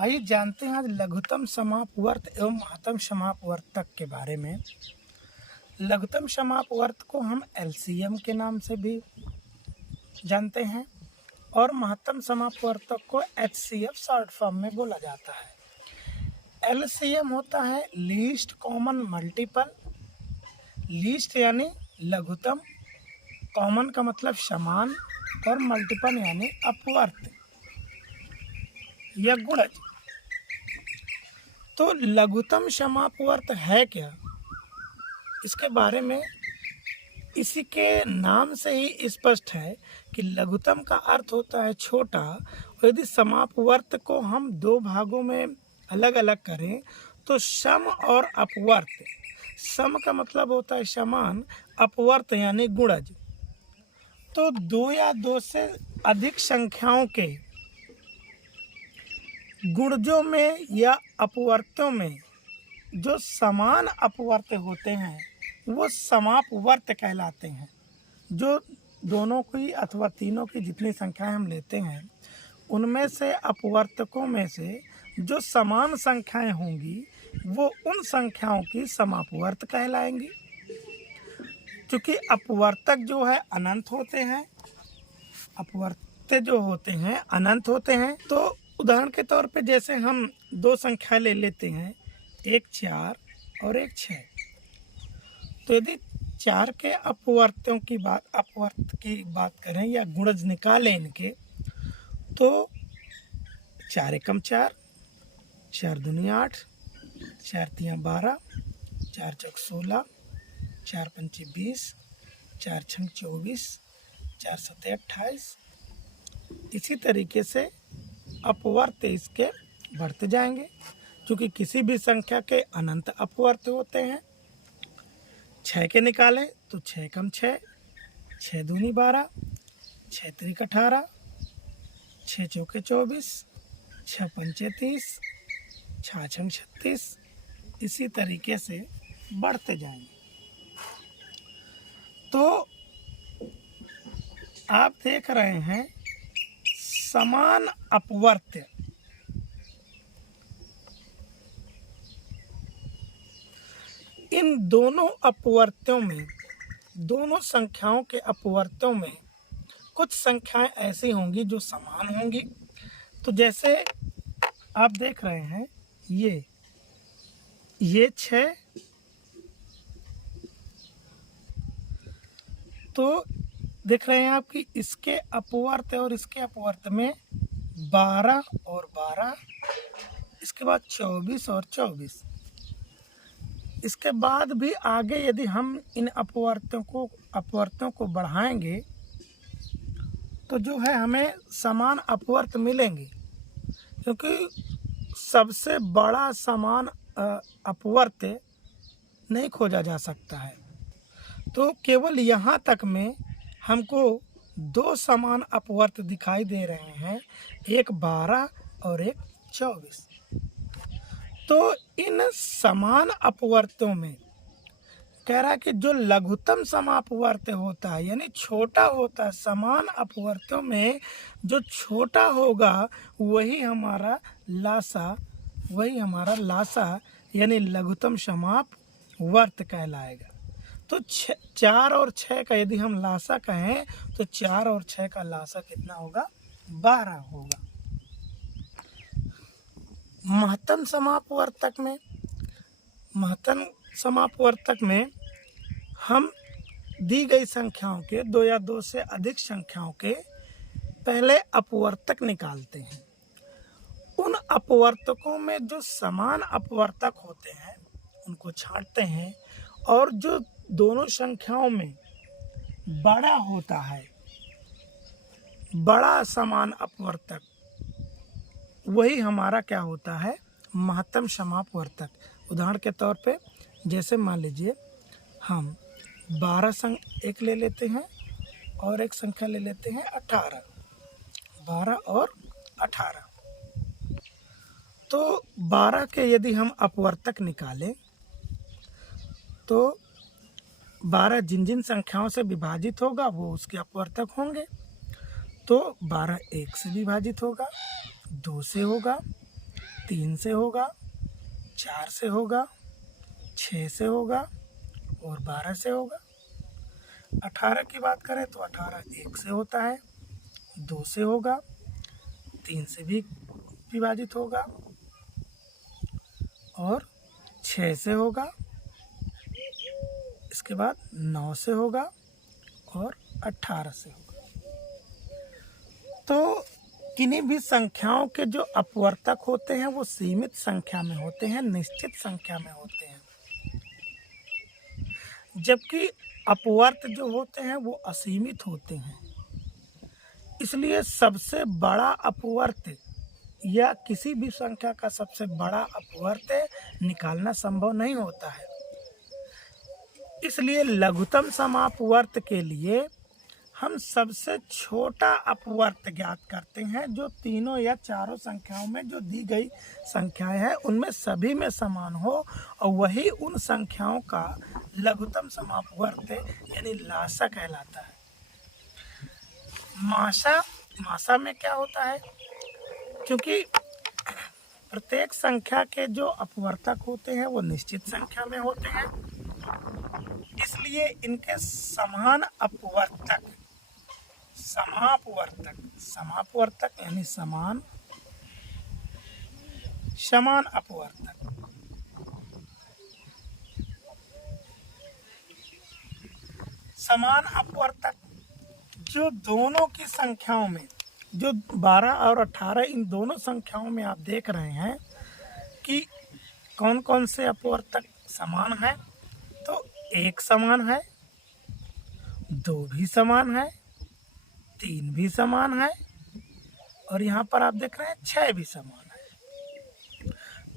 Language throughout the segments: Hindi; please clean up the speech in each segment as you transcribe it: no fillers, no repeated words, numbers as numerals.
आइए जानते हैं आज लघुत्तम समापवर्त एवं महत्तम समापवर्तक के बारे में। लघुत्तम समापवर्त को हम एलसीएम के नाम से भी जानते हैं और महत्तम समापवर्तक को एचसीएफ शॉर्ट फॉर्म में बोला जाता है। एलसीएम होता है लीस्ट कॉमन मल्टीपल। लीस्ट यानी लघुत्तम, कॉमन का मतलब समान और मल्टीपल यानी अपवर्त या गुणज। तो लघुत्तम समापवर्त है क्या, इसके बारे में इसी के नाम से ही स्पष्ट है कि लघुत्तम का अर्थ होता है छोटा। और यदि समापवर्त को हम दो भागों में अलग अलग करें तो सम और अपवर्त। सम का मतलब होता है समान, अपवर्त यानी गुणज। तो दो या दो से अधिक संख्याओं के गुणजों में या अपवर्तों में जो समान अपवर्त होते हैं वो समापवर्त कहलाते हैं। जो दोनों की अथवा तीनों की जितनी संख्याएं हम लेते हैं उनमें से अपवर्तकों में से जो समान संख्याएं होंगी वो उन संख्याओं की समापवर्त कहलाएंगी। क्योंकि अपवर्तक जो है अनंत होते हैं, अपवर्त जो होते हैं अनंत होते हैं। तो उदाहरण के तौर पे जैसे हम दो संख्या ले लेते हैं, एक 4 और एक 6। तो यदि 4 के अपवर्त की बात करें या गुणज निकालें इनके, तो 4 एकम 4, 4 दूनी 8, 4 तिया 12, 4 चौक 16, 4 पंचे 20, 4 छंग 24, 4 सत्ते 28। इसी तरीके से अपवर्त इसके बढ़ते जाएंगे, क्योंकि किसी भी संख्या के अनंत अपवर्त होते हैं। 6 के निकालें तो 6 एकम 6, 6 दूनी 12, 6 त्रिक 18, 6 चौके 24, 6 पंचे 30, 6 छंग 36। इसी तरीके से बढ़ते जाएंगे। तो आप देख रहे हैं समान अपवर्त। इन दोनों अपवर्तों में, दोनों संख्याओं के अपवर्तों में कुछ संख्याएं ऐसी होंगी जो समान होंगी। तो जैसे आप देख रहे हैं ये 6, तो देख रहे हैं आप कि इसके अपवर्त और इसके अपवर्त में 12 और 12, इसके बाद 24 और 24। इसके बाद भी आगे यदि हम इन अपवर्तों को बढ़ाएंगे तो जो है हमें समान अपवर्त मिलेंगे, क्योंकि सबसे बड़ा समान अपवर्त नहीं खोजा जा सकता है। तो केवल यहाँ तक में हमको दो समान अपवर्त दिखाई दे रहे हैं, एक 12 और एक 24। तो इन समान अपवर्तों में कह रहा है कि जो लघुत्तम समापवर्त होता है यानी छोटा होता है, समान अपवर्तों में जो छोटा होगा वही हमारा लासा यानी लघुत्तम समापवर्त कहलाएगा। तो 4 और 6 का यदि हम लासा कहें तो 4 और 6 का लासा कितना होगा? 12 होगा। महत्तम समापवर्तक में हम दी गई संख्याओं के, दो या दो से अधिक संख्याओं के पहले अपवर्तक निकालते हैं। उन अपवर्तकों में जो समान अपवर्तक होते हैं उनको छांटते हैं, और जो दोनों संख्याओं में बड़ा होता है, बड़ा समान अपवर्तक, वही हमारा क्या होता है? महत्तम समापवर्तक। उदाहरण के तौर पे जैसे मान लीजिए हम 12 संग एक ले लेते हैं और एक संख्या ले लेते हैं 18, 12 और 18। तो 12 के यदि हम अपवर्तक निकालें तो 12 जिन जिन संख्याओं से विभाजित होगा वो उसके अपवर्तक होंगे। तो 12 1 से विभाजित होगा, 2 से होगा, 3 से होगा, 4 से होगा, 6 से होगा और 12 से होगा। 18 की बात करें तो 18 1 से होता है, 2 से होगा, 3 से भी विभाजित होगा और 6 से होगा, इसके बाद 9 से होगा और 18 से होगा। तो किन्हीं भी संख्याओं के जो अपवर्तक होते हैं वो सीमित संख्या में होते हैं, निश्चित संख्या में होते हैं, जबकि अपवर्त जो होते हैं वो असीमित होते हैं। इसलिए सबसे बड़ा अपवर्त या किसी भी संख्या का सबसे बड़ा अपवर्त निकालना संभव नहीं होता है। इसलिए लघुत्तम समापवर्त के लिए हम सबसे छोटा अपवर्त ज्ञात करते हैं, जो तीनों या चारों संख्याओं में जो दी गई संख्याएं हैं उनमें सभी में समान हो, और वही उन संख्याओं का लघुत्तम समापवर्त यानी लासा कहलाता है। मासा में क्या होता है, क्योंकि प्रत्येक संख्या के जो अपवर्तक होते हैं वो निश्चित संख्या में होते हैं, इसलिए इनके समान अपवर्तक, समापवर्तक यानी समान अपवर्तक, समान अपवर्तक जो दोनों की संख्याओं में, जो 12 और 18 इन दोनों संख्याओं में आप देख रहे हैं कि कौन कौन से अपवर्तक समान है। तो 1 समान है, 2 भी समान है, 3 भी समान है और यहाँ पर आप देख रहे हैं 6 भी समान है।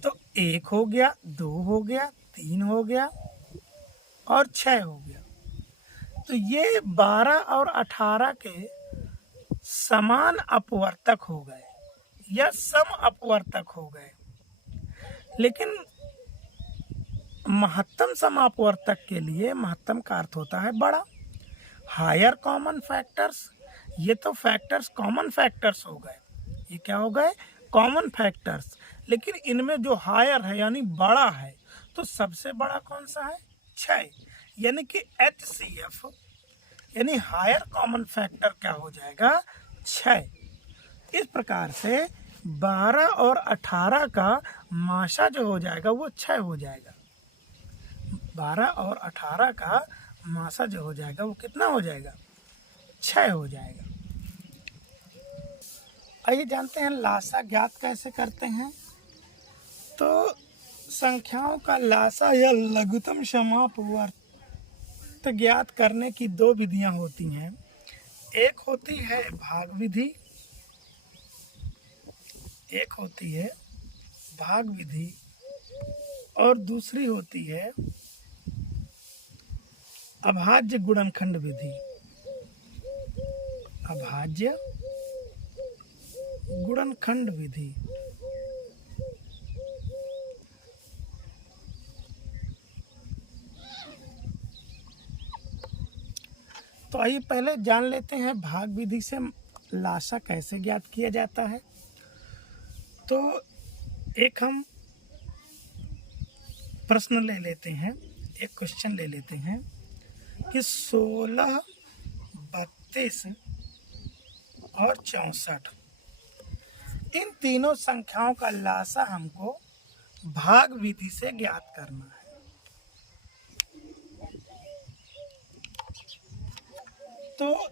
तो 1 हो गया, 2 हो गया, 3 हो गया और 6 हो गया। तो ये 12 और 18 के समान अपवर्तक हो गए या सम अपवर्तक हो गए। लेकिन महत्तम समापवर्तक के लिए, महत्तम का अर्थ होता है बड़ा, हायर कॉमन फैक्टर्स, ये तो फैक्टर्स कॉमन फैक्टर्स हो गए, ये क्या हो गए, कॉमन फैक्टर्स। लेकिन इनमें जो हायर है यानी बड़ा है, तो सबसे बड़ा कौन सा है, 6, यानी कि HCF यानी हायर कॉमन फैक्टर क्या हो जाएगा, 6। इस प्रकार से 12 और 18 का माशा जो हो जाएगा वो 6 हो जाएगा। 12 और 18 का माशा जो हो जाएगा वो कितना हो जाएगा, 6 हो जाएगा। आइए जानते हैं लासा ज्ञात कैसे करते हैं। तो संख्याओं का लासा या लघुत्तम समापवर्त ज्ञात करने की 2 विधियां होती हैं। एक होती है भाग विधि, और दूसरी होती है अभाज्य गुणनखंड विधि। अभाज्य गुणनखंड विधि। तो आइए पहले जान लेते हैं भाग विधि से लासा कैसे ज्ञात किया जाता है। तो एक हम प्रश्न ले लेते हैं, एक क्वेश्चन ले लेते हैं कि 16, 32 और 64 इन तीनों संख्याओं का लासा हमको भाग विधि से ज्ञात करना है। तो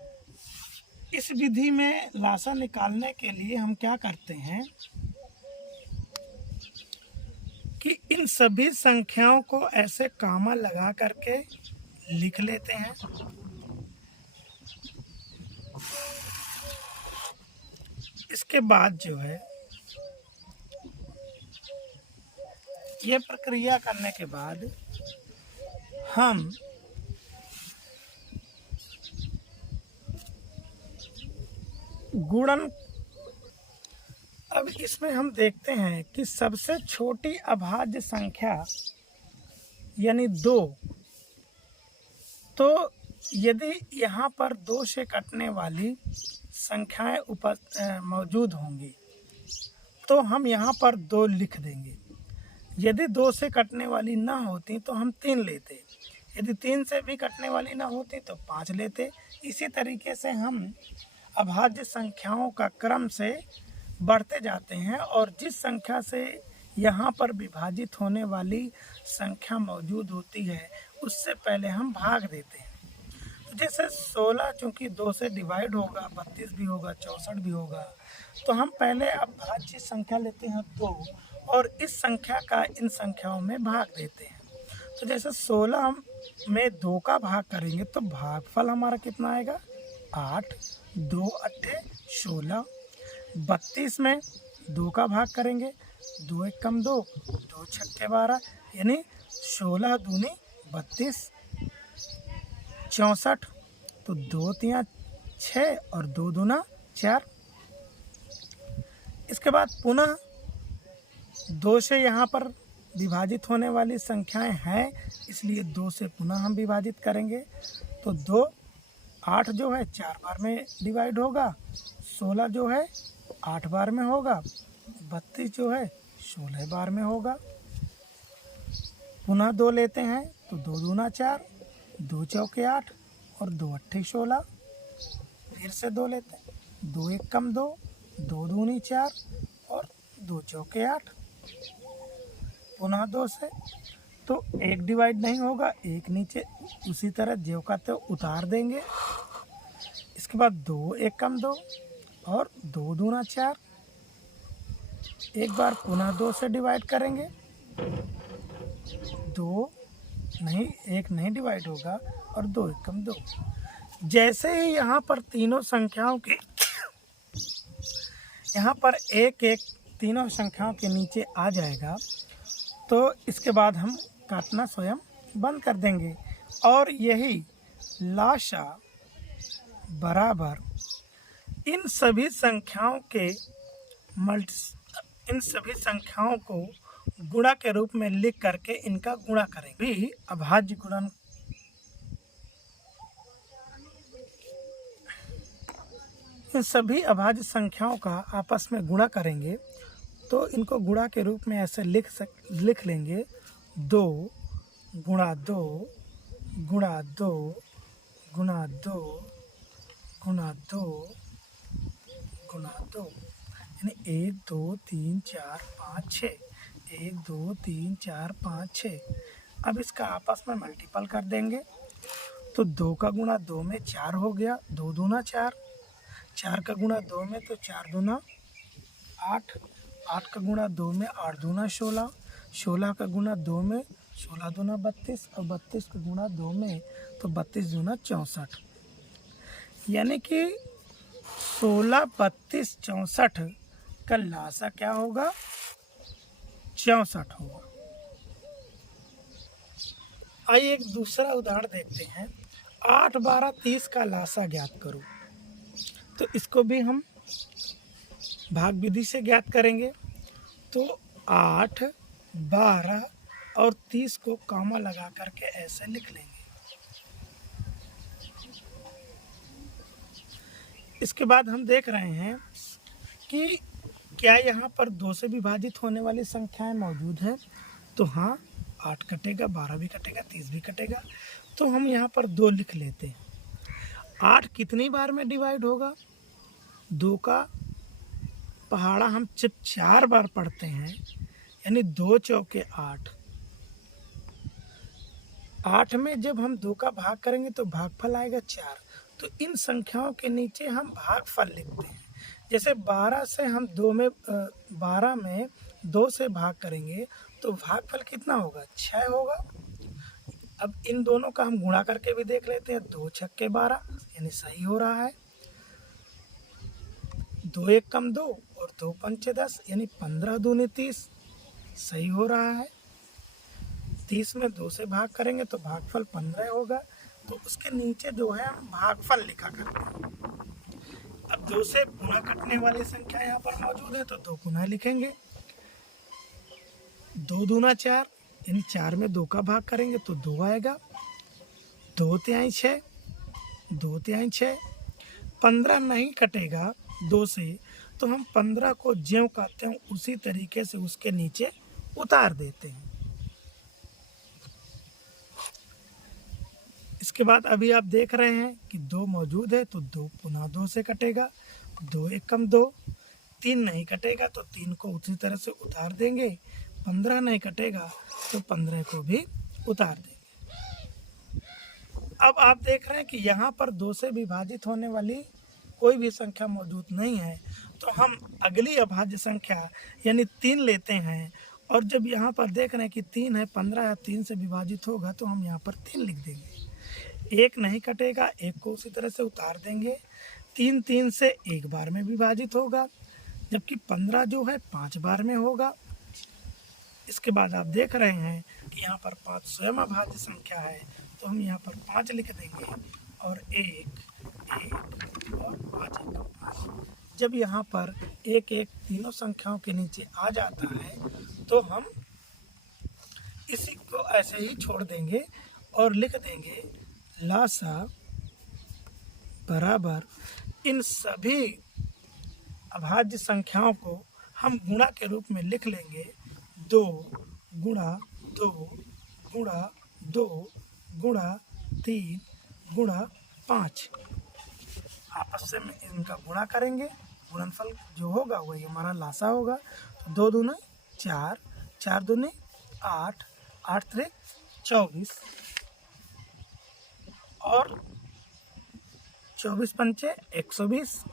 इस विधि में लासा निकालने के लिए हम क्या करते हैं कि इन सभी संख्याओं को ऐसे कामा लगा करके लिख लेते हैं। इसके बाद जो है ये प्रक्रिया करने के बाद हम गुणन, अब इसमें हम देखते हैं कि सबसे छोटी अभाज्य संख्या यानी 2, तो यदि यहाँ पर 2 से कटने वाली संख्याएं मौजूद होंगी तो हम यहाँ पर 2 लिख देंगे। यदि 2 से कटने वाली ना होती तो हम 3 लेते, यदि 3 से भी कटने वाली ना होती तो 5 लेते। इसी तरीके से हम अभाज्य संख्याओं का क्रम से बढ़ते जाते हैं और जिस संख्या से यहाँ पर विभाजित होने वाली संख्या मौजूद होती है उससे पहले हम भाग देते हैं। तो जैसे 16 चूँकि 2 से डिवाइड होगा, 32 भी होगा, 64 भी होगा, तो हम पहले अभाज्य संख्या लेते हैं 2 और इस संख्या का इन संख्याओं में भाग देते हैं। तो जैसे 16 में 2 का भाग करेंगे तो भागफल हमारा कितना आएगा? 8, 2 अट्ठे 16। 32 में 2 का भाग करेंगे, 2 एक कम 2, 2 छक्के 12, यानी 16 दूनी 32। 64 तो 2 तिया 6 और 2 दूना 4। इसके बाद पुनः 2 से यहाँ पर विभाजित होने वाली संख्याएं हैं, इसलिए 2 से पुनः हम विभाजित करेंगे। तो 2 8 जो है 4 बार में डिवाइड होगा, 16 जो है 8 बार में होगा, 32 जो है 16 बार में होगा। पुनः 2 लेते हैं तो 2 दूना 4, 2 चौके 8 और 2 अट्ठे 16। फिर से 2 लेते हैं, 2 एक कम 2, 2 दूनी 4 और 2 चौके 8। पुनः 2 से तो 1 डिवाइड नहीं होगा, 1 नीचे उसी तरह ज्यों का त्यों उतार देंगे। इसके बाद 2 एक कम 2 और 2 दूना 4। एक बार पुनः 2 से डिवाइड करेंगे, 2 नहीं 1 नहीं डिवाइड होगा और 2 एक कम 2। जैसे ही यहाँ पर तीनों संख्याओं के यहाँ पर एक एक तीनों संख्याओं के नीचे आ जाएगा तो इसके बाद हम काटना स्वयं बंद कर देंगे और यही लाशा बराबर इन सभी संख्याओं को गुणा के रूप में लिख करके इनका गुणा करेंगे। भी अभाज्य गुणन इन सभी अभाज्य संख्याओं का आपस में गुणा करेंगे तो इनको गुणा के रूप में ऐसे लिख लेंगे 2 गुणा 2 गुणा 2 गुणा 2 गुणा 2 गुणा 2, यानी 1 2 3 4 5 6, 1 2 3 4 5 6। अब इसका आपस में मल्टीपल कर देंगे तो 2 का गुणा 2 में 4 हो गया, 2 दूना 4, 4 का गुणा 2 में तो 4 दूना 8, 8 का गुणा 2 में 8 दूना 16, 16 का गुणा 2 में 16 दूना 32 और 32 का गुणा 2 में तो 32 दूना 64। यानी कि 16, 32, 64 का लासा क्या होगा? 64 होगा। आइए एक दूसरा उदाहरण देखते हैं। 8, 12, 30 का लासा ज्ञात करो। तो इसको भी हम भाग विधि से ज्ञात करेंगे। तो 8, 12 और 30 को कॉमा लगा करके ऐसे लिख लेंगे। इसके बाद हम देख रहे हैं कि क्या यहाँ पर 2 से विभाजित होने वाली संख्याएं मौजूद है। तो हाँ, 8 कटेगा, 12 भी कटेगा, 30 भी कटेगा। तो हम यहाँ पर 2 लिख लेते हैं। 8 कितनी बार में डिवाइड होगा? 2 का पहाड़ा हम जब 4 बार पढ़ते हैं, यानी 2 चौके 8। 8 में जब हम 2 का भाग करेंगे तो भागफल आएगा 4। तो इन संख्याओं के नीचे हम भागफल लिखते हैं। जैसे 12 से हम 12 में 2 से भाग करेंगे तो भागफल कितना होगा? 6 होगा। अब इन दोनों का हम गुणा करके भी देख लेते हैं। 2 छक्के 12, यानी सही हो रहा है। 2 एक कम 2 और 2 पंचे 10, यानी 15 दूनी 30, सही हो रहा है। 30 में 2 से भाग करेंगे तो भागफल 15 होगा। तो उसके नीचे जो है हम भागफल लिखा करते हैं। अब 2 से गुणा कटने वाली संख्या यहाँ पर मौजूद है तो 2 गुना लिखेंगे। 2 दूना 4, यानी 4 में 2 का भाग करेंगे तो 2 आएगा। 2 तिहाई 6, 2 तिहाई 6। 15 नहीं कटेगा 2 से, तो हम 15 को ज्यों कहते हैं उसी तरीके से उसके नीचे उतार देते हैं। इसके बाद अभी आप देख रहे हैं कि 2 मौजूद है तो 2 पुनः 2 से कटेगा, 2 एकम 2, 3 नहीं कटेगा तो 3 को उसी तरह से उतार देंगे, 15 नहीं कटेगा तो 15 को भी उतार देंगे। अब आप देख रहे हैं कि यहाँ पर 2 से विभाजित होने वाली कोई भी संख्या मौजूद नहीं है, तो हम अगली अभाज्य संख्या यानी 3 लेते हैं, और जब यहाँ पर देख रहे हैं कि 3 है, 15 या 3 से विभाजित होगा तो हम यहाँ पर 3 लिख देंगे। 1 नहीं कटेगा, 1 को उसी तरह से उतार देंगे। 3 3 से 1 बार में विभाजित होगा, जबकि 15 जो है 5 बार में होगा। इसके बाद आप देख रहे हैं कि यहाँ पर 5 स्वयं अभाज्य संख्या है, तो हम यहाँ पर 5 लिख देंगे और 1 1 और 5 एकम 5। जब यहाँ पर 1 1 तीनों संख्याओं के नीचे आ जाता है तो हम इसी को ऐसे ही छोड़ देंगे और लिख देंगे लासा बराबर इन सभी अभाज्य संख्याओं को हम गुणा के रूप में लिख लेंगे। 2 गुणा 2 गुणा 2 गुणा 3 गुणा 5। आपस में इनका गुणा करेंगे, गुणनफल जो होगा वही हमारा लासा होगा। तो 2 दूने 4, 4 दूने 8, 8 त्रिक 24 और 24 पंचे 120।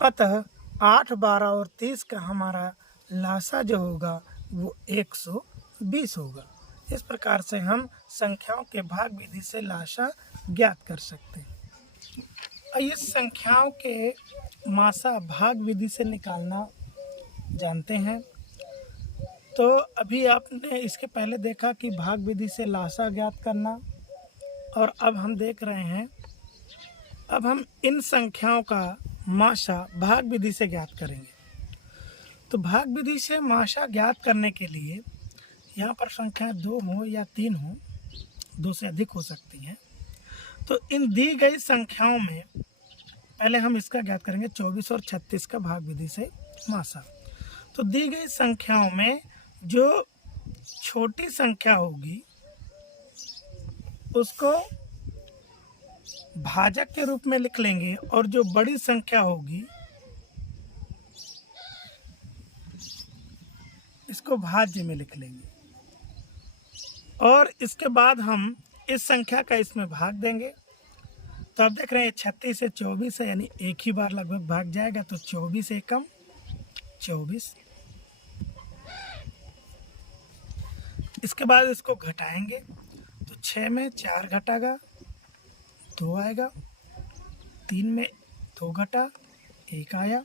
अतः 8, 12 और 30 का हमारा लासा जो होगा वो 120 होगा। इस प्रकार से हम संख्याओं के भाग विधि से लासा ज्ञात कर सकते हैं। आइए संख्याओं के मासा भाग विधि से निकालना जानते हैं। तो अभी आपने इसके पहले देखा कि भाग विधि से लासा ज्ञात करना, और अब हम देख रहे हैं अब हम इन संख्याओं का मासा भाग विधि से ज्ञात करेंगे। तो भाग विधि से मासा ज्ञात करने के लिए यहाँ पर संख्या 2 हो या 3 हो, 2 से अधिक हो सकती हैं, तो इन दी गई संख्याओं में पहले हम इसका ज्ञात करेंगे 24 और 36 का भाग विधि से मासा। तो दी गई संख्याओं में जो छोटी संख्या होगी उसको भाजक के रूप में लिख लेंगे, और जो बड़ी संख्या होगी इसको भाज्य में लिख लेंगे, और इसके बाद हम इस संख्या का इसमें भाग देंगे। तो आप देख रहे हैं 36 से 24 है, यानी एक ही बार लगभग भाग जाएगा, तो 24 एकम 24। इसके बाद इसको घटाएंगे, तो 6 में 4 घटागा 2 आएगा, 3 में 2 घटा 1 आया।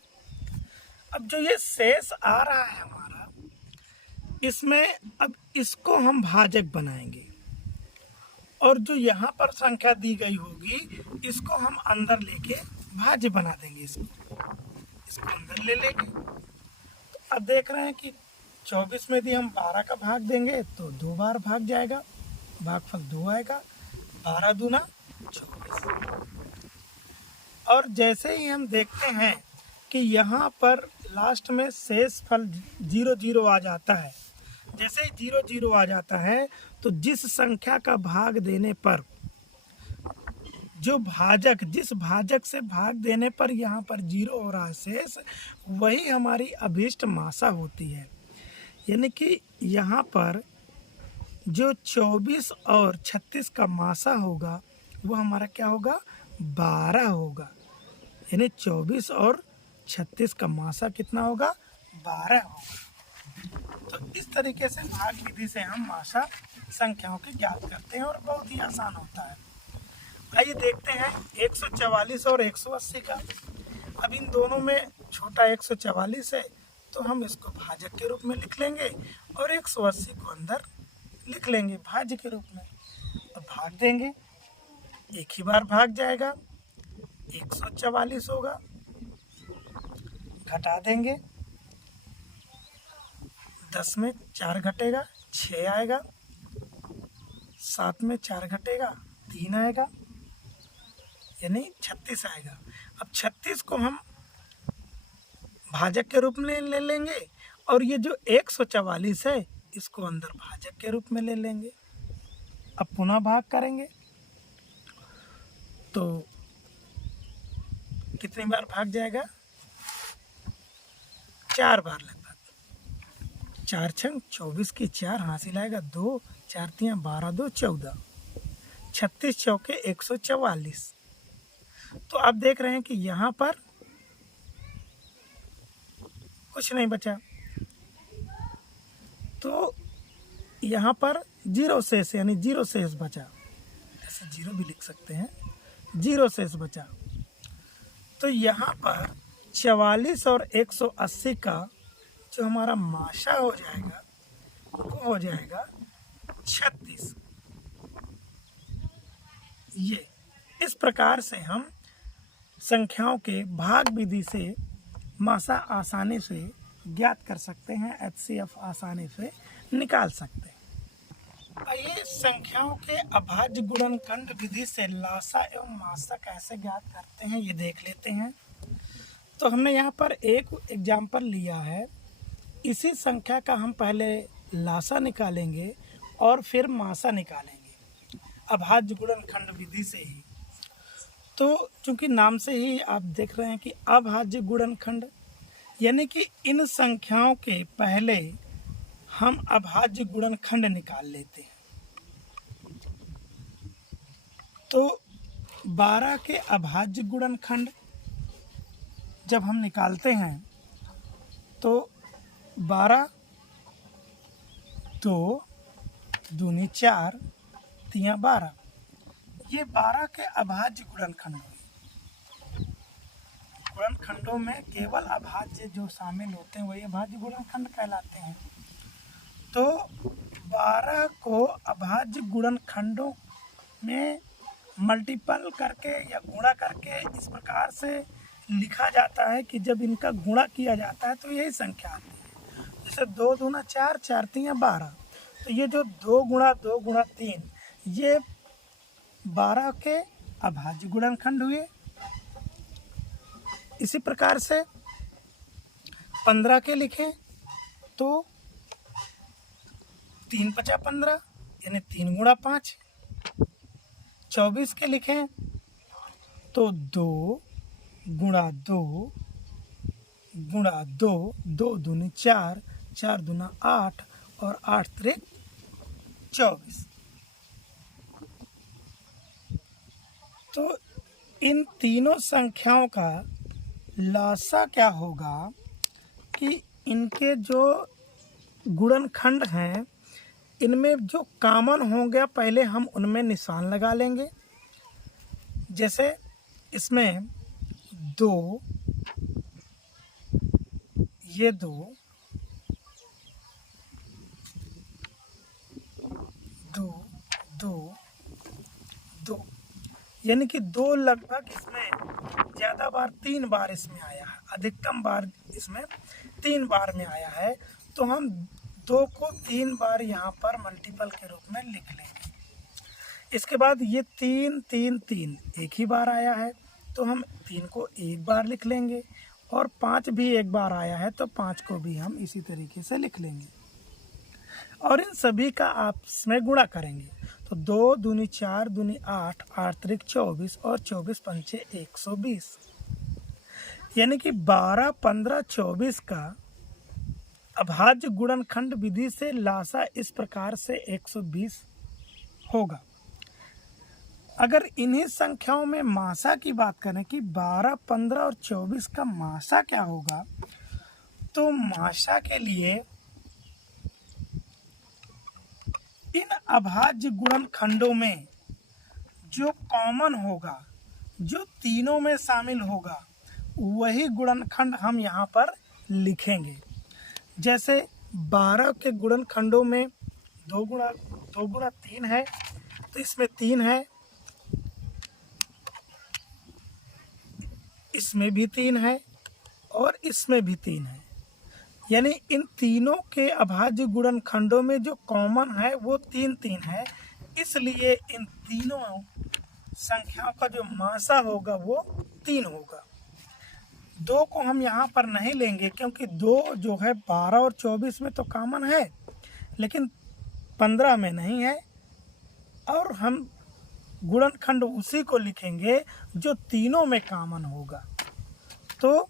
अब जो ये शेष आ रहा है हमारा, इसमें अब इसको हम भाजक बनाएंगे, और जो यहाँ पर संख्या दी गई होगी इसको हम अंदर लेके भाज्य बना देंगे। इसको अंदर ले लेंगे। तो अब देख रहे हैं कि 24 में भी हम 12 का भाग देंगे तो 2 बार भाग जाएगा, भागफल 2 आएगा, 12 दूना 24। और जैसे ही हम देखते हैं कि यहाँ पर लास्ट में शेष फल 0 0 आ जाता है, जैसे ही 0 0 आ जाता है तो जिस संख्या का भाग देने पर जो भाजक, जिस भाजक से भाग देने पर यहाँ पर 0 हो रहा है शेष, वही हमारी अभीष्ट मासा होती है। यानी कि यहाँ पर जो 24 और 36 का मासा होगा वो हमारा क्या होगा, 12 होगा। यानी 24 और 36 का मासा कितना होगा, 12 होगा। तो इस तरीके से भाग विधि से हम मासा संख्याओं के ज्ञात करते हैं, और बहुत ही आसान होता है। आइए देखते हैं 144 और 180 का। अब इन दोनों में छोटा 144 है तो हम इसको भाजक के रूप में लिख लेंगे, और 180 को अंदर लिख लेंगे भाज्य के रूप में, और भाग देंगे। एक ही बार भाग जाएगा, 144 होगा, घटा देंगे, 10 में 4 घटेगा 6 आएगा, 7 में 4 घटेगा 3 आएगा, यानी 36 आएगा। अब 36 को हम भाजक के रूप में ले लेंगे, और ये जो 144 है इसको अंदर भाजक के रूप में ले लेंगे। अब पुनः भाग करेंगे तो कितनी बार भाग जाएगा? 4 बार लगभग। 4 छंग 24 की 4 हासिल आएगा 2, 4 तियाँ 12, 2 14, 36 चौके 144। तो आप देख रहे हैं कि यहाँ पर कुछ नहीं बचा, तो यहाँ पर 0 शेष यानी 0 शेष बचा, ऐसे 0 भी लिख सकते हैं, 0 शेष बचा। तो यहाँ पर 44 और 180 का जो हमारा माशा हो जाएगा वो हो जाएगा 36। ये इस प्रकार से हम संख्याओं के भाग विधि से माशा आसानी से ज्ञात कर सकते हैं, HCF आसानी से निकाल सकते हैं। आइए संख्याओं के अभाज्य गुणनखंड विधि से लासा एवं माशा कैसे ज्ञात करते हैं ये देख लेते हैं। तो हमने यहाँ पर एक एग्जाम्पल लिया है, इसी संख्या का हम पहले लासा निकालेंगे और फिर माशा निकालेंगे अभाज्य गुणनखंड विधि से ही। तो चूंकि नाम से ही आप देख रहे हैं कि अभाज्य गुणनखंड, यानी कि इन संख्याओं के पहले हम अभाज्य गुणनखंड निकाल लेते हैं। तो 12 के अभाज्य गुणनखंड जब हम निकालते हैं तो 12, 2 दूनी 4 तियाँ 12, ये 12 के अभाज्य गुणनखंड हुए। गुणनखंडों में केवल अभाज्य जो शामिल होते हैं वही अभाज्य गुणनखंड कहलाते हैं। तो 12 को अभाज्य गुणनखंडों में मल्टीपल करके या गुणा करके इस प्रकार से लिखा जाता है कि जब इनका गुणा किया जाता है तो यही संख्या आती है। जैसे 2 दूना 4, 4 तियाँ 12, तो ये जो 2 गुणा 2 गुणा 3 ये 12 के अभाज्य गुणनखंड हुए। इसी प्रकार से 15 के लिखें तो 3 पचा 15 यानी 3 गुणा 5। 24 के लिखें तो 2 गुणा 2 गुणा 2, 2 दूनी 4, 4 दूना 8 और 8 त्रिक 24। तो इन तीनों संख्याओं का लासा क्या होगा कि इनके जो गुणनखंड हैं इनमें जो कॉमन होंगे पहले हम उनमें निशान लगा लेंगे। जैसे इसमें 2, ये 2, 2, 2, 2, यानी कि 2 लगभग इसमें ज़्यादा बार 3 बार इसमें आया है, अधिकतम बार इसमें 3 बार में आया है। तो हम 2 को 3 बार यहाँ पर मल्टीपल के रूप में लिख लेंगे। इसके बाद ये 3, 3, 3 एक ही बार आया है तो हम 3 को एक बार लिख लेंगे, और 5 भी एक बार आया है तो 5 को भी हम इसी तरीके से लिख लेंगे, और इन सभी का आपस में गुणा करेंगे। तो 2 दूनी 4 दूनी 8, 8 त्रिक 24 और 24 पंचे 120, यानी कि 12, 15, 24 का अभाज्य गुणनखंड विधि से लासा इस प्रकार से 120 होगा। अगर इन्हीं संख्याओं में माशा की बात करें कि 12, 15 और 24 का माशा क्या होगा, तो माशा के लिए इन अभाज्य गुणनखंडों में जो कॉमन होगा, जो तीनों में शामिल होगा, वही गुणनखंड हम यहाँ पर लिखेंगे। जैसे 12 के गुणनखंडों में 2 गुणा 3 है तो इसमें 3 है, इसमें भी 3 है और इसमें भी 3 है, यानी इन तीनों के अभाज्य गुणनखंडों में जो कॉमन है वो 3 3 है। इसलिए इन तीनों संख्याओं का जो माशा होगा वो 3 होगा। दो को हम यहाँ पर नहीं लेंगे क्योंकि दो जो है 12 और 24 में तो कॉमन है, लेकिन 15 में नहीं है। और हम गुणनखंड उसी को लिखेंगे जो तीनों में कॉमन होगा। तो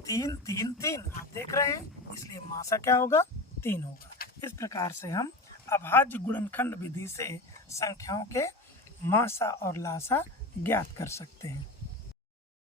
3 3 3 आप देख रहे हैं, इसलिए मासा क्या होगा? 3 होगा। इस प्रकार से हम अभाज्य गुणनखंड विधि से संख्याओं के मासा और लासा ज्ञात कर सकते हैं।